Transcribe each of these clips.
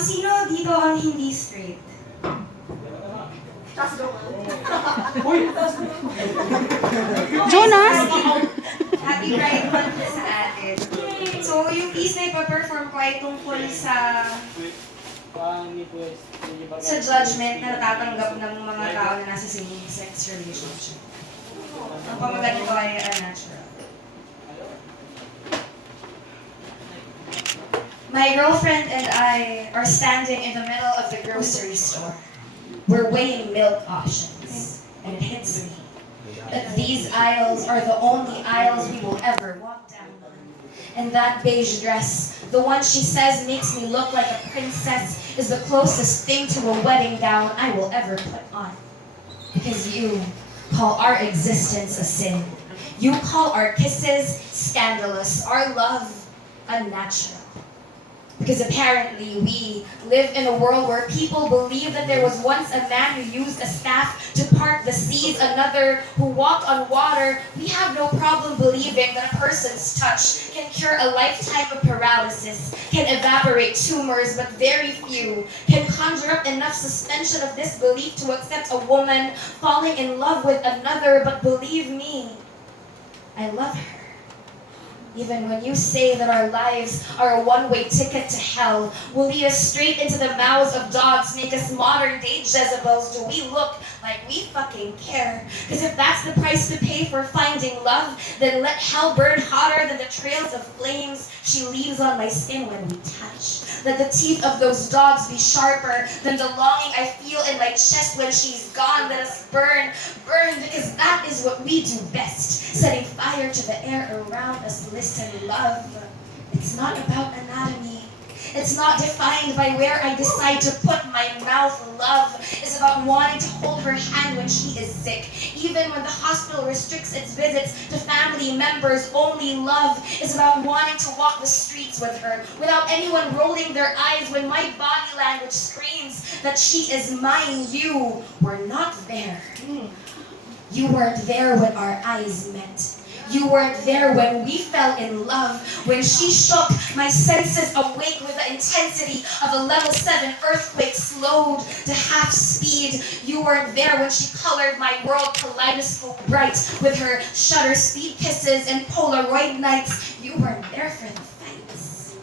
Sino dito ang hindi straight? Jonas? Happy Pride Month sa atin. So, yung piece na ipaperform ko ay tungkol sa judgment na natatanggap ng mga tao na nasa same-sex relationship. Ang pamagat nito ay unnatural. My girlfriend and I are standing in the middle of the grocery store. We're weighing milk options, and it hits me that these aisles are the only aisles we will ever walk down on. And that beige dress, the one she says makes me look like a princess, is the closest thing to a wedding gown I will ever put on. Because you call our existence a sin. You call our kisses scandalous, our love unnatural. Because apparently we live in a world where people believe that there was once a man who used a staff to part the seas, another who walked on water. We have no problem believing that a person's touch can cure a lifetime of paralysis, can evaporate tumors, but very few can conjure up enough suspension of disbelief to accept a woman falling in love with another. But believe me, I love her. Even when you say that our lives are a one-way ticket to hell, will lead us straight into the mouths of dogs, make us modern-day Jezebels, do we look like we fucking care? Because if that's the price to pay for finding love, then let hell burn hotter than the trails of flames she leaves on my skin when we touch. Let the teeth of those dogs be sharper than the longing I feel in my chest when she's gone. Let us burn, burn, because that is what we do best, setting fire to the air around us. Listen, love, it's not about anatomy. It's not defined by where I decide to put my mouth. Love is about wanting to hold her hand when she is sick, even when the hospital restricts its visits to family members. Only love is about wanting to walk the streets with her without anyone rolling their eyes when my body language screams that she is mine. You were not there. You weren't there when our eyes met. You weren't there when we fell in love, when she shook my senses awake with the intensity of a level 7 earthquake slowed to half speed. You weren't there when she colored my world kaleidoscope bright with her shutter speed kisses and Polaroid nights. You weren't there for the fights,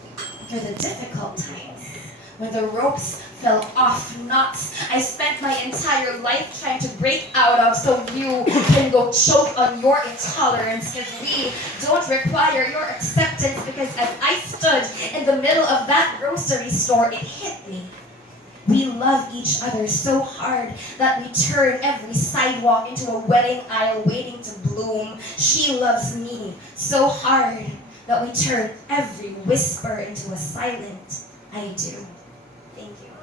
for the difficult times, when the ropes fell off knots I spent my entire life trying to break out of, so you can go choke on your intolerance. Because we don't require your acceptance. Because as I stood in the middle of that grocery store, it hit me. We love each other so hard that we turn every sidewalk into a wedding aisle waiting to bloom. She loves me so hard that we turn every whisper into a silent I do. Thank you.